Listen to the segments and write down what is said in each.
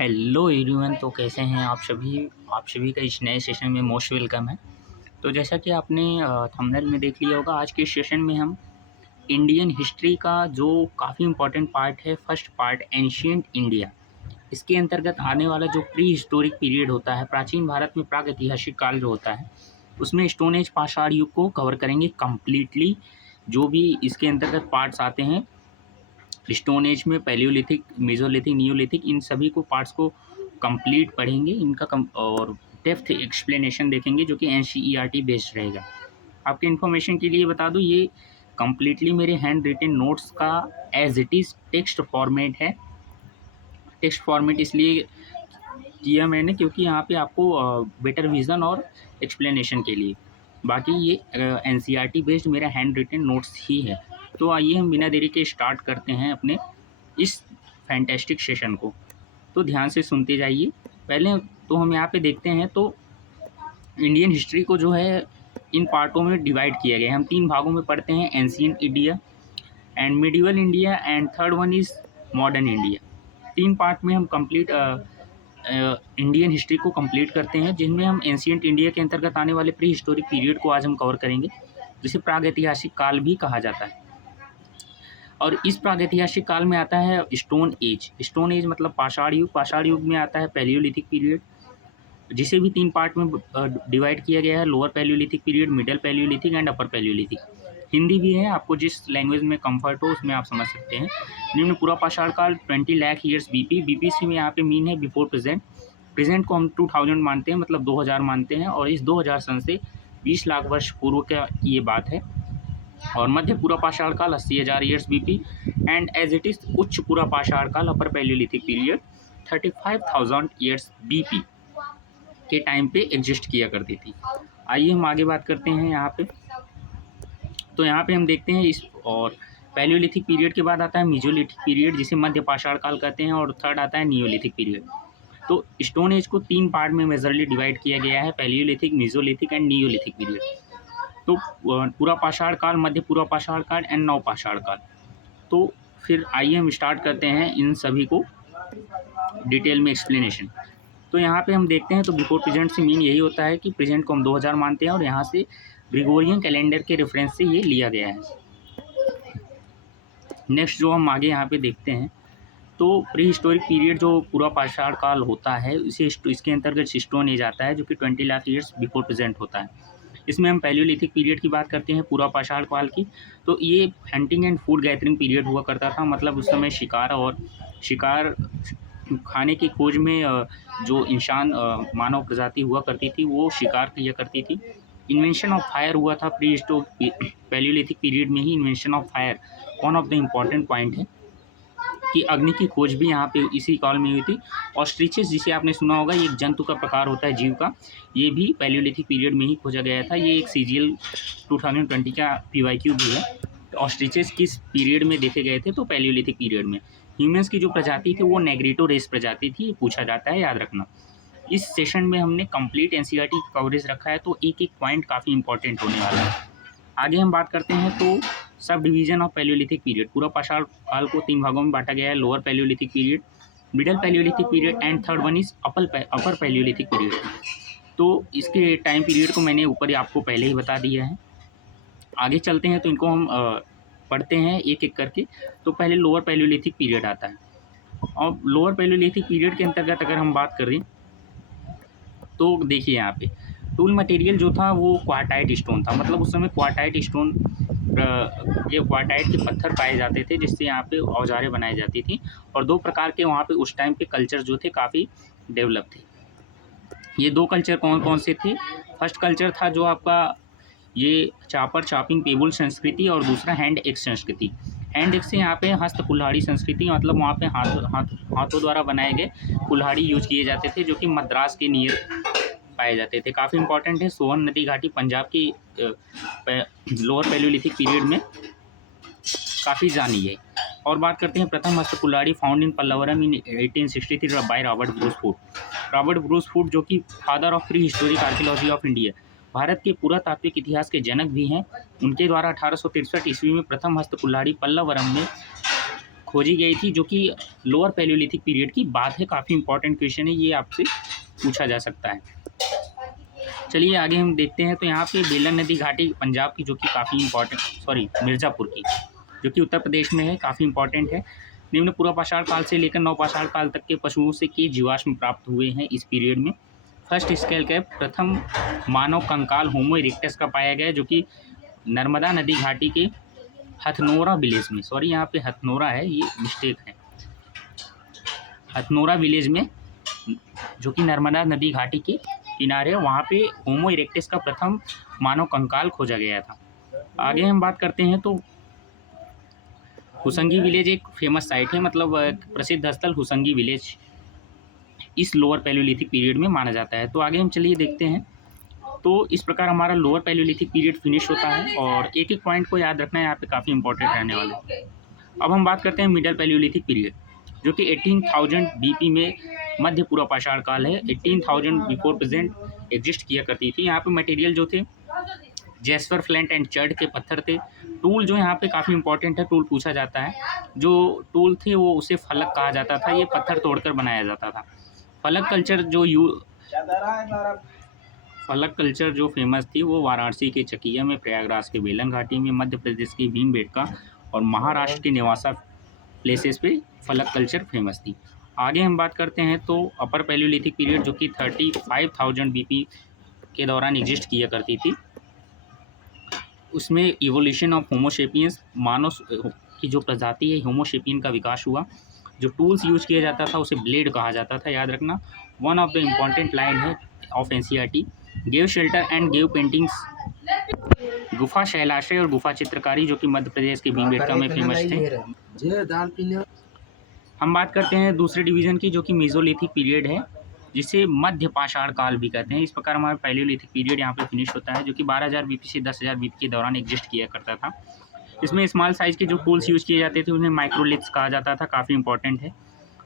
Hello everyone. तो कैसे हैं आप सभी का इस नए सेशन में मोस्ट वेलकम है। तो जैसा कि आपने थंबनेल में देख लिया होगा, आज के सेशन में हम इंडियन हिस्ट्री का जो काफ़ी इम्पोर्टेंट पार्ट है, फर्स्ट पार्ट एंशिएंट इंडिया, इसके अंतर्गत आने वाला जो प्री हिस्टोरिक पीरियड होता है, प्राचीन भारत में प्राग ऐतिहासिक काल जो होता है, उसमें स्टोन एज पाषाण युग को कवर करेंगे कम्प्लीटली। जो भी इसके अंतर्गत पार्ट्स आते हैं स्टोन एज में, पैलियोलिथिक, मेसोलिथिक, नियोलिथिक, इन सभी को पार्ट्स को कंप्लीट पढ़ेंगे, इनका और डेप्थ एक्सप्लेनेशन देखेंगे जो कि एनसीईआरटी बेस्ड रहेगा। आपके इन्फॉर्मेशन के लिए बता दूं, ये कम्प्लीटली मेरे हैंड रिटन नोट्स का as it is text format है। टेक्स्ट फॉर्मेट इसलिए किया मैंने क्योंकि यहाँ पे आपको बेटर विज़न और एक्सप्लेनेशन के लिए, बाकी ये एनसीईआरटी बेस्ड मेरा हैंड रिटन नोट्स ही है। तो आइए हम बिना देरी के स्टार्ट करते हैं अपने इस फैंटेस्टिक सेशन को। तो ध्यान से सुनते जाइए। पहले तो हम यहाँ पे देखते हैं, तो इंडियन हिस्ट्री को जो है इन पार्टों में डिवाइड किया गया है। हम 3 भागों में पढ़ते हैं, ancient India and medieval India and third one is modern India. 3 part में हम कंप्लीट इंडियन हिस्ट्री को कंप्लीट करते हैं, जिनमें हम एंशिएंट इंडिया के अंतर्गत आने वाले प्री हिस्टोरिक पीरियड को आज हम कवर करेंगे, जिसे प्राग ऐतिहासिक काल भी कहा जाता है। और इस प्रागैतिहासिक काल में आता है स्टोन एज। स्टोन एज मतलब पाषाण युग। पाषाण युग में आता है पैलियोलिथिक पीरियड, जिसे भी 3 पार्ट में डिवाइड किया गया है, lower Palaeolithic period, middle Palaeolithic and upper Palaeolithic. Hindi भी है, आपको जिस लैंग्वेज में कंफर्ट हो उसमें आप समझ सकते हैं। निम्न पूरा पाषाण काल 20 लाख ईयर्स बीपी। बीपी से में यहाँ पे मीन है बिफोर प्रेजेंट। प्रेजेंट को हम 2000 मानते हैं, मतलब 2000 मानते हैं, और इस 2000 सन से 20 लाख वर्ष पूर्व का ये बात है। और मध्य पूरा पाषाण काल 80,000 years BP and as it is उच्च पूरा पाषाण काल upper palaeolithic period 35,000 years BP के टाइम पे एग्जिस्ट किया करती थी। आइए हम आगे बात करते हैं यहाँ पे। तो यहाँ पे हम देखते हैं इस, और पैलियोलिथिक पीरियड के बाद आता है मेसोलिथिक पीरियड, जिसे मध्य पाषाण काल कहते हैं, और थर्ड आता है नियोलिथिक पीरियड। तो स्टोन एज को 3 पार्ट में मेजरली डिवाइड किया गया है, Palaeolithic, Mesolithic and Neolithic period. तो पूरा पाषाण काल, मध्य पूरा पाषाण काल एंड नव पाषाण काल। तो फिर आइए हम स्टार्ट करते हैं इन सभी को डिटेल में एक्सप्लेनेशन। तो यहाँ पे हम देखते हैं, तो बिफोर प्रेजेंट से मीन यही होता है कि प्रेजेंट को हम 2000 मानते हैं, और यहाँ से ग्रेगोरियन कैलेंडर के रेफरेंस से ये लिया गया है। नेक्स्ट जो हम आगे यहाँ पे देखते हैं, तो प्री हिस्टोरिक पीरियड जो पूरा पाषाण काल होता है, इसके अंतर्गत स्टोन एज आता है, जो कि 20 लाख ईयर्स बिफोर प्रेजेंट होता है। इसमें हम पैलियोलिथिक पीरियड की बात करते हैं, पूरा पाषाण काल की। तो ये hunting and food gathering period हुआ करता था, मतलब उस समय शिकार खाने की खोज में जो इंसान मानव प्रजाति हुआ करती थी, वो शिकार किया करती थी। इन्वेंशन ऑफ फायर हुआ था पैलियोलिथिक पीरियड में ही। Invention of fire one of the important point है कि अग्नि की खोज भी यहाँ पे इसी काल में हुई थी। ऑस्ट्रिचेस, जिसे आपने सुना होगा, ये एक जंतु का प्रकार होता है, जीव का, ये भी पैलियोलिथिक पीरियड में ही खोजा गया था। ये एक सीजीएल 2020 का पीवाईक्यू भी है। ऑस्ट्रिचेस किस पीरियड में देखे गए थे? तो पैलियोलिथिक पीरियड में। ह्यूमन्स की जो प्रजाति थी वो नेग्रिटो रेस प्रजाति थी, पूछा जाता है, याद रखना। इस सेशन में हमने कंप्लीट एनसीईआरटी कवरेज रखा है, तो एक एक पॉइंट काफ़ी इंपॉर्टेंट होने वाला है। आगे हम बात करते हैं, तो sub division of Palaeolithic period. पूरा पाषाण काल को 3 भागों में बांटा गया है, lower Palaeolithic period, middle Palaeolithic period and third one is upper palaeolithic period. तो इसके टाइम पीरियड को मैंने ऊपर ही आपको पहले ही बता दिया है। आगे चलते हैं, तो इनको हम पढ़ते हैं एक एक करके। तो पहले लोअर पैलियोलिथिक पीरियड आता है, और लोअर पैलियोलिथिक पीरियड के अंतर्गत अगर हम बात करें, तो देखिए यहाँ पे टूल मटेरियल जो था वो क्वार्टाइट स्टोन था, मतलब उस समय क्वार्टाइट स्टोन, ये क्वार्टाइट के पत्थर पाए जाते थे, जिससे यहाँ पे औजारें बनाई जाती थी। और 2 प्रकार के वहाँ पे उस टाइम पे कल्चर जो थे काफ़ी डेवलप थे। ये 2 कल्चर कौन कौन से थे? फर्स्ट कल्चर था जो आपका ये चापर चॉपिंग टेबल संस्कृति, और दूसरा हैंड एक्स संस्कृति। हैंड एक्स से यहाँ पे हस्त कुल्हाड़ी संस्कृति, मतलब वहाँ पे हाथों द्वारा बनाए गए कुल्हाड़ी यूज किए जाते थे, जो कि मद्रास के नियर पाए जाते थे। काफ़ी इंपॉर्टेंट है। सोवन नदी घाटी पंजाब की लोअर पैलियोलिथिक पीरियड में काफ़ी जानी है। और बात करते हैं प्रथम हस्त कुल्हाड़ी found in Pallavaram in 1863 by Robert Bruce food. Robert Bruce food, जो कि father of pre historic archaeology of India, Bharat के पुरातात्विक इतिहास के जनक भी हैं, उनके द्वारा 1863 ईस्वी में प्रथम हस्त कुल्हाड़ी पल्लवरम में खोजी गई थी, जो कि लोअर पैलियोलिथिक पीरियड की बात है। काफ़ी इंपॉर्टेंट क्वेश्चन है, ये आपसे पूछा जा सकता है। चलिए आगे हम देखते हैं। तो यहाँ पे बेलन नदी घाटी पंजाब की, जो कि काफ़ी इंपॉर्टेंट, मिर्ज़ापुर की, जो कि उत्तर प्रदेश में है, काफ़ी इंपॉर्टेंट है। निम्न पूर्व पाषाण काल से लेकर नवपाषाण काल तक के पशुओं से के जीवाश्म प्राप्त हुए हैं इस पीरियड में। फर्स्ट स्केल कैप, प्रथम मानव कंकाल होमो इरेक्टस का पाया गया, जो कि नर्मदा नदी घाटी के हथनोरा विलेज में, सॉरी यहाँ पे हथनोरा है, ये मिस्टेक है, हथनोरा विलेज में, जो कि नर्मदा नदी घाटी के किनारे, वहाँ पे होमो इरेक्टस का प्रथम मानव कंकाल खोजा गया था। आगे हम बात करते हैं तो हुसंगी विलेज एक फेमस साइट है, मतलब प्रसिद्ध स्थल हुसंगी विलेज इस लोअर पैलियोलिथिक पीरियड में माना जाता है। तो आगे हम चलिए देखते हैं। तो इस प्रकार हमारा लोअर पैलियोलिथिक पीरियड फिनिश होता है, और एक एक पॉइंट को याद रखना है, यहाँ पे काफ़ी इंपॉर्टेंट रहने वाला है। अब हम बात करते हैं मिडल पैलियोलिथिक पीरियड, जो कि 18,000 बीपी में मध्य पूर्व पाषाण काल है। 18,000 बिफोर प्रेजेंट एग्जिस्ट किया करती थी। यहाँ पे मटेरियल जो थे जेस्पर, फ्लेंट एंड चर्ड के पत्थर थे। टूल जो यहाँ पे काफ़ी इंपॉर्टेंट है, टूल पूछा जाता है। जो टूल थे वो उसे फलक कहा जाता था, ये पत्थर तोड़कर बनाया जाता था। फलक कल्चर जो फेमस थी वो वाराणसी के चकिया में, प्रयागराज के बेलन घाटी में, मध्य प्रदेश की भीमबेटका और महाराष्ट्र के नेवासा प्लेसेस पे फलक कल्चर फेमस थी। आगे हम बात करते हैं तो अपर पैलियोलिथिक पीरियड, जो कि 35,000 बीपी के दौरान एग्जिस्ट किया करती थी। उसमें इवोल्यूशन ऑफ होमोसेपियंस, मानव की जो प्रजाति है होमोसेपियन का विकास हुआ। जो टूल्स यूज किया जाता था उसे ब्लेड कहा जाता था, याद रखना। One of the important line है of NCERT, cave shelter and cave paintings, गुफा शैलाशय और गुफा चित्रकारी, जो कि मध्य प्रदेश के भीमबेटका में फेमस थे। हम बात करते हैं दूसरे डिवीजन की, जो कि मेसोलिथिक पीरियड है, जिसे मध्य पाषाण काल भी कहते हैं। इस प्रकार हमारा पैलियोलिथिक पीरियड यहाँ पे फिनिश होता है, जो कि 12,000 बीपी से 10,000 बीपी के दौरान एग्जिस्ट किया करता था। इसमें स्मॉल साइज़ के जो टूल्स यूज़ किए जाते थे उन्हें माइक्रोलिथ्स कहा जाता था, काफ़ी इंपॉर्टेंट है।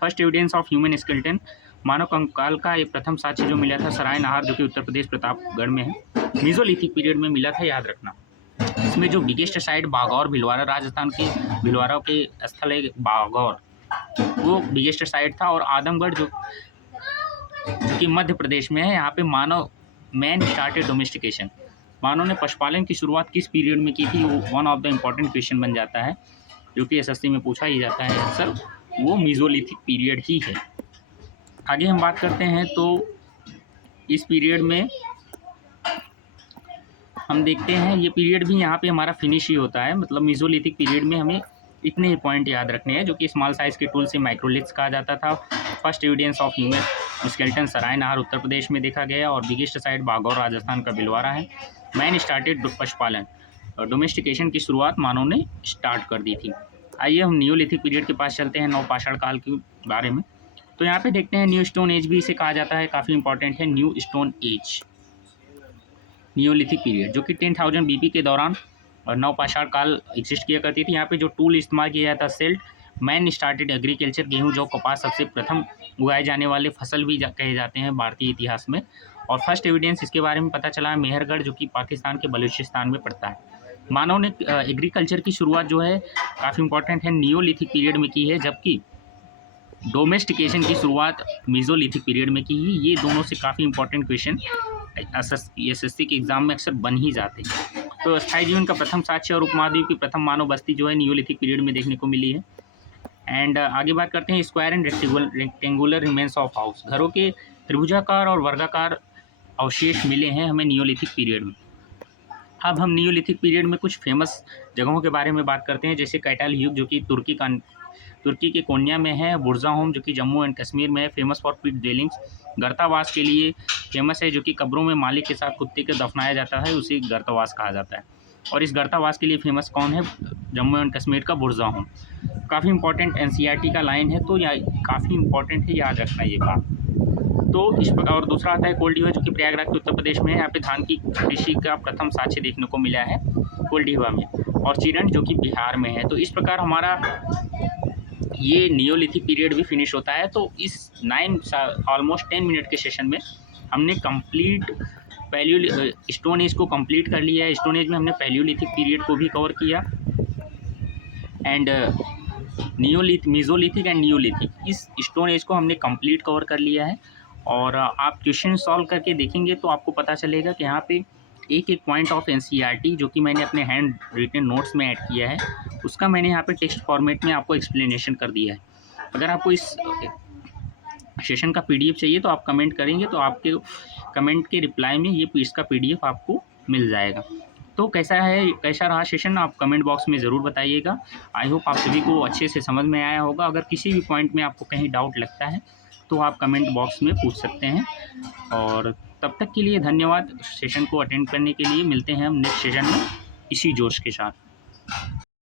First evidence of human skeleton, मानव कंकाल का एक प्रथम साक्ष्य जो मिला था सराय नाहर, जो कि उत्तर प्रदेश प्रतापगढ़ में है, मेसोलिथिक पीरियड में मिला था, याद रखना। इसमें जो बिगेस्ट साइट बागौर भिलवाड़ा, राजस्थान के भिलवाड़ा के स्थल है बागौर, वो बिगेस्ट साइट था। और आदमगढ़ जो कि मध्य प्रदेश में है, यहाँ पे मैन स्टार्टेड डोमेस्टिकेशन, मानव ने पशुपालन की शुरुआत किस पीरियड में की थी, वो one of the important question बन जाता है, जो कि एसएससी में पूछा ही जाता है अक्सर, वो मेसोलिथिक पीरियड ही है। आगे हम बात करते हैं तो इस पीरियड में हम देखते हैं ये पीरियड भी यहाँ पे हमारा फिनिश ही होता है, मतलब मेसोलिथिक पीरियड में हमें इतने ही पॉइंट याद रखने हैं, जो कि स्मॉल साइज़ के टूल से माइक्रोलिथ्स कहा जाता था। First evidence of human skeleton Sarai Nahar Uttar Pradesh में देखा गया, और बिगेस्ट साइट बागौर राजस्थान का भिलवाड़ा है। मैन स्टार्टेड पशुपालन और डोमेस्टिकेशन की शुरुआत मानव ने स्टार्ट कर दी थी। आइए हम नियोलिथिक पीरियड के पास चलते हैं, नवपाषाण काल के बारे में। तो यहाँ पे देखते हैं न्यू स्टोन एज भी इसे कहा जाता है, काफ़ी इंपॉर्टेंट है new stone age, Neolithic period, जो कि 10,000 बीपी के दौरान और नवपाषाण काल एग्जिस्ट किया करती थी। यहाँ पे जो टूल इस्तेमाल किया जाता है सेल्ट, मैन स्टार्टेड एग्रीकल्चर, गेहूं जौ कपास सबसे प्रथम उगाए जाने वाले फसल भी कहे जाते हैं भारतीय इतिहास में। और फर्स्ट एविडेंस इसके बारे में पता चला है मेहरगढ़, जो कि पाकिस्तान के बलूचिस्तान में पड़ता है। मानव ने एग्रीकल्चर की शुरुआत जो है काफ़ी इंपॉर्टेंट है नियोलिथिक पीरियड में की है, जबकि डोमेस्टिकेशन की शुरुआत मेसोलिथिक पीरियड में की है। ये दोनों से काफ़ी इंपॉर्टेंट क्वेश्चन एसएससी के एग्जाम में अक्सर बन ही जाते हैं। तो स्थायी जीवन का प्रथम साक्ष्य और उपमहाद्वीप की प्रथम मानव बस्ती जो है नियोलिथिक पीरियड में देखने को मिली है। एंड आगे बात करते हैं square and rectangular remains of house, घरों के त्रिभुजाकार और वर्गाकार अवशेष मिले हैं हमें नियोलिथिक पीरियड में। अब हम नियोलिथिक पीरियड में कुछ फेमस जगहों के बारे में बात करते हैं, जैसे कैटल युग, जो कि तुर्की के कोन्या में है, बुर्जा होम, जो कि जम्मू एंड कश्मीर में है, फेमस फॉर पिट ड्वेलिंग्स, गर्तावास के लिए फेमस है, जो कि कब्रों में मालिक के साथ कुत्ते को दफनाया जाता है, उसे गर्तावास कहा जाता है। और इस गर्तावास के लिए फेमस कौन है, जम्मू एंड कश्मीर का बुर्जा होम। काफ़ी इंपॉर्टेंट एनसीईआरटी का लाइन है, तो काफ़ी इंपॉर्टेंट है, याद रखना ये बात। तो इस प्रकार, और दूसरा आता है कोल्डिवा, जो कि प्रयागराज के उत्तर प्रदेश में है, यहाँ पे धान की कृषि का प्रथम साक्ष्य देखने को मिला है कोल्डिवा में, और चिरंट जो कि बिहार में है। तो इस प्रकार हमारा ये नियोलिथिक पीरियड भी फिनिश होता है। तो इस ऑलमोस्ट 10 मिनट के सेशन में हमने कंप्लीट स्टोन एज को कंप्लीट कर लिया है। स्टोन एज में हमने पैलियोलिथिक पीरियड को भी कवर किया, एंड मीज़ोलिथिक एंड नियोलिथिक, इस स्टोन एज को हमने कंप्लीट कवर कर लिया है। और आप क्वेश्चन सॉल्व करके देखेंगे तो आपको पता चलेगा कि यहाँ पे एक एक पॉइंट ऑफ एनसीईआरटी जो कि मैंने अपने हैंड रिटन नोट्स में ऐड किया है, उसका मैंने यहाँ पे टेक्स्ट फॉर्मेट में आपको एक्सप्लेनेशन कर दिया है। अगर आपको इस सेशन का पीडीएफ चाहिए तो आप कमेंट करेंगे तो आपके कमेंट के रिप्लाई में ये इसका पीडीएफ आपको मिल जाएगा। तो कैसा रहा सेशन, आप कमेंट बॉक्स में ज़रूर बताइएगा। आई होप आप सभी को अच्छे से समझ में आया होगा। अगर किसी भी पॉइंट में आपको कहीं डाउट लगता है तो आप कमेंट बॉक्स में पूछ सकते हैं। और तब तक के लिए धन्यवाद सेशन को अटेंड करने के लिए। मिलते हैं हम नेक्स्ट सेशन में इसी जोश के साथ।